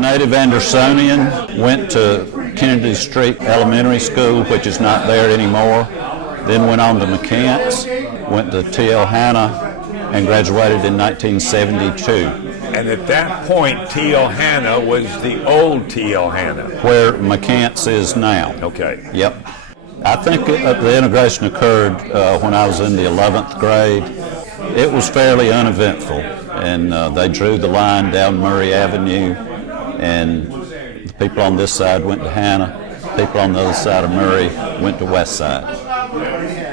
native Andersonian, went to Kennedy Street Elementary School, which is not there anymore. Then went on to McCants, went to T.L. Hanna, and graduated in 1972. And at that point, T.L. Hanna was the old T.L. Hanna. Where McCants is now. Okay. Yep. I think the integration occurred when I was in the 11th grade. It was fairly uneventful, and they drew the line down Murray Avenue, and the people on this side went to Hanna, people on the other side of Murray went to West Side.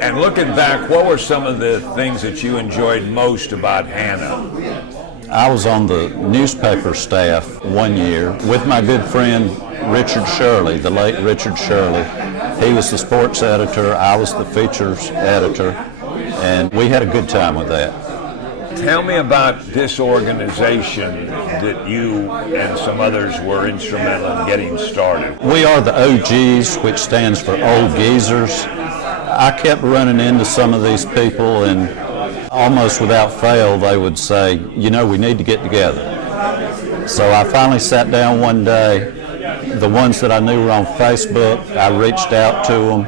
And looking back, what were some of the things that you enjoyed most about Hanna? I was on the newspaper staff one year with my good friend Richard Shirley, the late Richard Shirley. He was the sports editor, I was the features editor, and we had a good time with that. Tell me about this organization that you and some others were instrumental in getting started. We are the OGs, which stands for Old Geezers. I kept running into some of these people, and almost without fail they would say, you know, we need to get together. So I finally sat down one day. The ones that I knew were on Facebook, I reached out to them.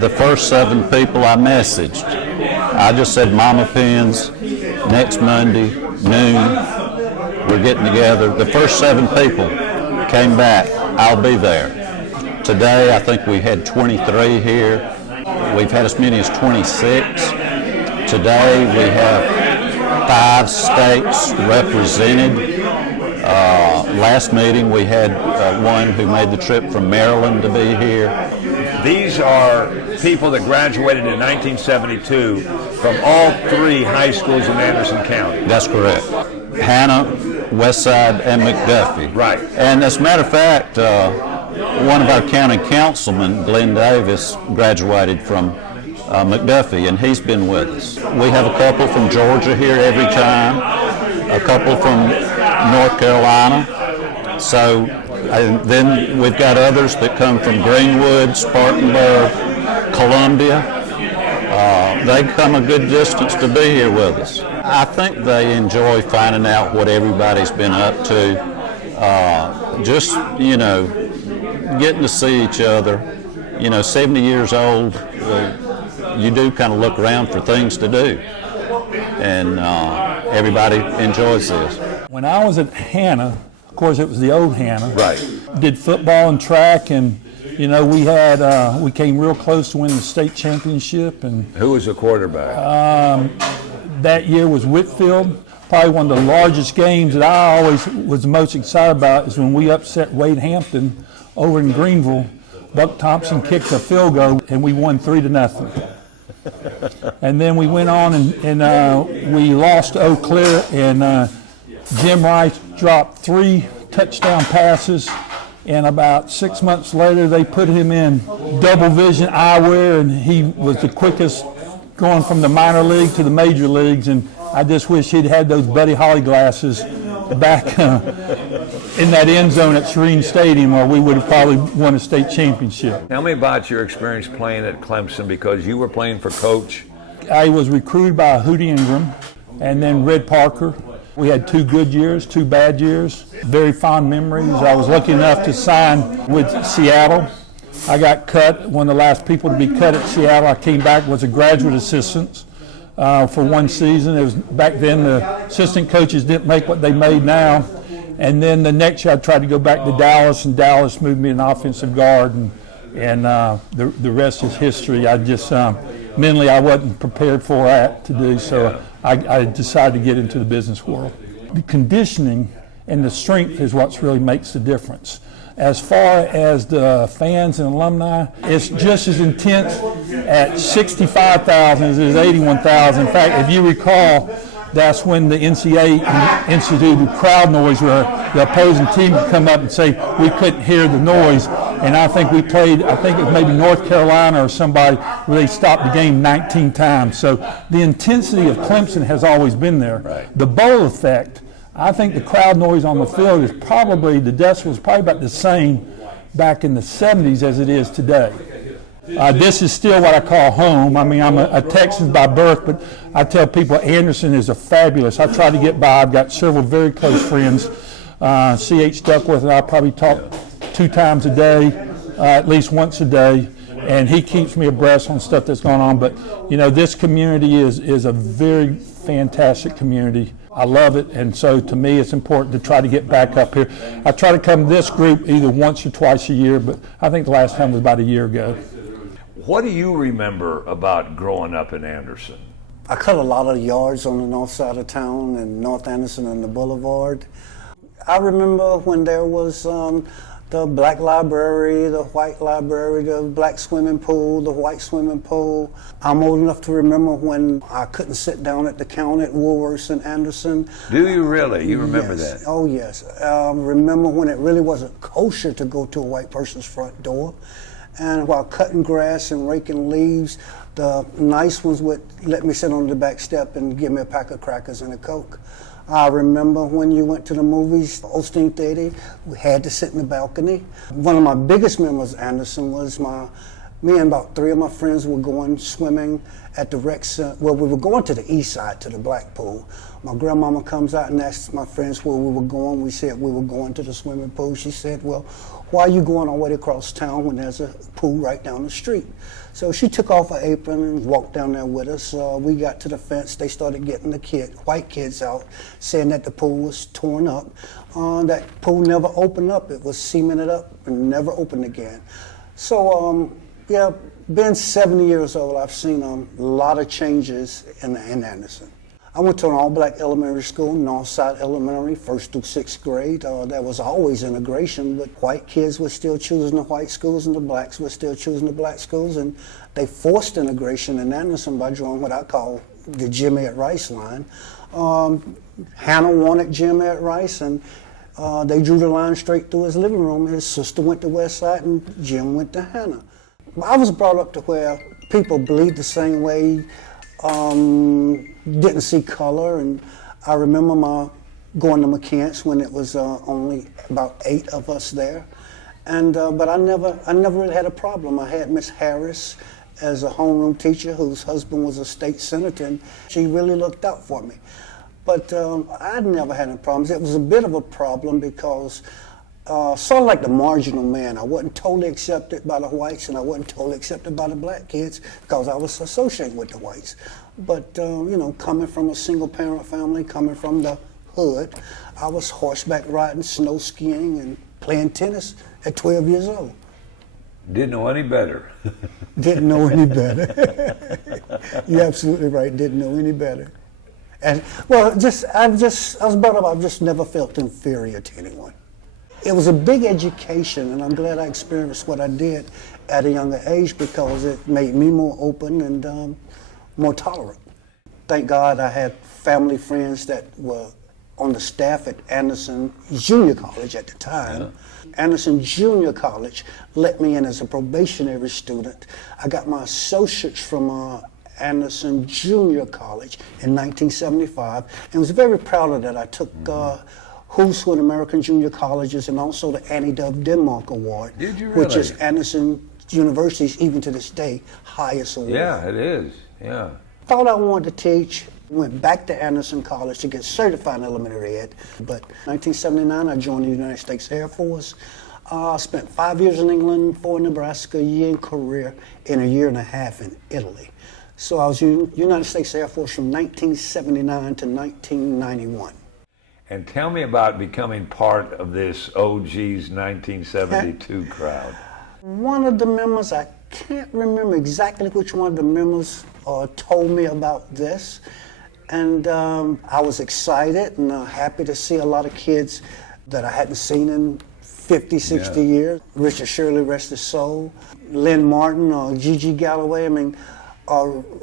The first 7 people I messaged, I just said, Mama Pins, next Monday, noon, we're getting together. The first 7 people came back, I'll be there. Today, I think we had 23 here. We've had as many as 26. Today, we have 5 states represented. Last meeting, we had one who made the trip from Maryland to be here. These are people that graduated in 1972 from all 3 high schools in Anderson County. That's correct. Hanna, Westside, and McDuffie. Right. And as a matter of fact, one of our county councilmen, Glenn Davis, graduated from McDuffie, and he's been with us. We have a couple from Georgia here every time, a couple from North Carolina. So and then we've got others that come from Greenwood, Spartanburg, Columbia. They come a good distance to be here with us. I think they enjoy finding out what everybody's been up to. Just, you know, getting to see each other. You know, 70 years old, you do kind of look around for things to do. And everybody enjoys this. When I was at Hanna, of course it was the old Hanna. Right. Did football and track, and you know we came real close to winning the state championship. And who was the quarterback? That year was Whitfield. Probably one of the largest games that I always was the most excited about is when we upset Wade Hampton over in Greenville. Buck Thompson kicked a field goal and we won 3-0. And then we went on and we lost to Eau Claire, and Jim Rice dropped 3 touchdown passes, and about 6 months later they put him in double vision eyewear, and he was the quickest going from the minor league to the major leagues. And I just wish he'd had those Buddy Holly glasses back in that end zone at Serene Stadium, where we would have probably won a state championship. Tell me about your experience playing at Clemson, because you were playing for Coach. I was recruited by Hootie Ingram and then Red Parker. We had 2 good years, 2 bad years. Very fond memories. I was lucky enough to sign with Seattle. I got cut, one of the last people to be cut at Seattle. I came back, was a graduate assistant for 1 season. It was back then the assistant coaches didn't make what they made now. And then the next year I tried to go back to Dallas, and Dallas moved me an offensive guard, and the rest is history. I just mentally I wasn't prepared for that to do, so I decided to get into the business world. The conditioning and the strength is what really makes the difference. As far as the fans and alumni, it's just as intense at 65,000 as it is 81,000. In fact, if you recall, that's when the NCAA instituted crowd noise, where the opposing team would come up and say we couldn't hear the noise. And I think we played, I think it was maybe North Carolina or somebody, where they stopped the game 19 times. So the intensity of Clemson has always been there. Right. The bowl effect, I think the crowd noise on the field is probably, the decibels is probably about the same back in the 70s as it is today. This is still what I call home. I mean, I'm a Texan by birth, but I tell people Anderson is a fabulous. I try to get by. I've got several very close friends C.H. Duckworth and I probably talk 2 times a day, at least once a day, and he keeps me abreast on stuff that's going on. But you know, this community is a very fantastic community. I love it, and so to me it's important to try to get back up here. I try to come to this group either once or twice a year, but I think the last time was about a year ago. What do you remember about growing up in Anderson? I cut a lot of yards on the north side of town in North Anderson and the Boulevard. I remember when there was the black library, the white library, the black swimming pool, the white swimming pool. I'm old enough to remember when I couldn't sit down at the counter at Woolworths in Anderson. Do you really? You remember Yes. that? Oh, yes. Remember when it really wasn't kosher to go to a white person's front door. And while cutting grass and raking leaves, the nice ones would let me sit on the back step and give me a pack of crackers and a Coke. I remember when you went to the movies, Osteen Theater, we had to sit in the balcony. One of my biggest memories of Anderson was me and about 3 of my friends were going swimming at the rec center. Well, we were going to the east side, to the black pool. My grandmama comes out and asks my friends where we were going. We said we were going to the swimming pool. She said, well, why are you going all the way across town when there's a pool right down the street? So she took off her apron and walked down there with us. We got to the fence. They started getting the white kids out, saying that the pool was torn up. That pool never opened up. It was cemented up and never opened again. So, yeah, being 70 years old, I've seen a lot of changes in Anderson. I went to an all-black elementary school, Northside Elementary, 1st through 6th grade. There was always integration, but white kids were still choosing the white schools and the blacks were still choosing the black schools, and they forced integration in Anderson by drawing what I call the Jimmy at Rice line. Hannah wanted Jim at Rice, and they drew the line straight through his living room. His sister went to Westside, and Jim went to Hannah. I was brought up to where people bleed the same way, didn't see color, and I remember going to McCants when it was only about 8 of us there, and but I never really had a problem. I had Miss Harris as a homeroom teacher whose husband was a state senator, and she really looked out for me. But I'd never had any problems. It was a bit of a problem because sort of like the marginal man. I wasn't totally accepted by the whites, and I wasn't totally accepted by the black kids because I was associated with the whites. But, you know, coming from a single-parent family, coming from the hood, I was horseback riding, snow skiing, and playing tennis at 12 years old. Didn't know any better. Didn't know any better. You're absolutely right, didn't know any better. And, well, I was brought up, I've just never felt inferior to anyone. It was a big education, and I'm glad I experienced what I did at a younger age because it made me more open and more tolerant. Thank God I had family friends that were on the staff at Anderson Junior College at the time. Yeah. Anderson Junior College let me in as a probationary student. I got my associates from Anderson Junior College in 1975 and was very proud of that. I took Who's Who in American Junior Colleges and also the Annie Dove Denmark Award, Did you really? Which is Anderson University's, even to this day, highest award. Yeah, it is, yeah. Thought I wanted to teach, went back to Anderson College to get certified in elementary ed, but 1979 I joined the United States Air Force. Spent 5 years in England, 4 in Nebraska, a year in Korea, and a year and a half in Italy. So I was in United States Air Force from 1979 to 1991. And tell me about becoming part of this OG's 1972 crowd. One of the members, I can't remember exactly which one of the members told me about this, and I was excited and happy to see a lot of kids that I hadn't seen in 50, 60 years. Richard Shirley, rest his soul. Lynn Martin, Gigi Galloway. I mean,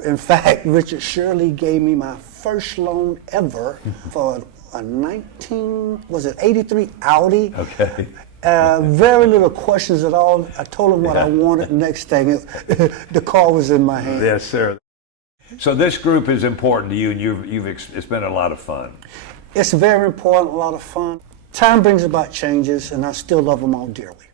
in fact, Richard Shirley gave me my first loan ever for a 83 Audi. Okay. Very little questions at all. I told him what I wanted. Next thing, the car was in my hand. Yes, sir. So this group is important to you, and it's been a lot of fun. It's very important, a lot of fun. Time brings about changes, and I still love them all dearly.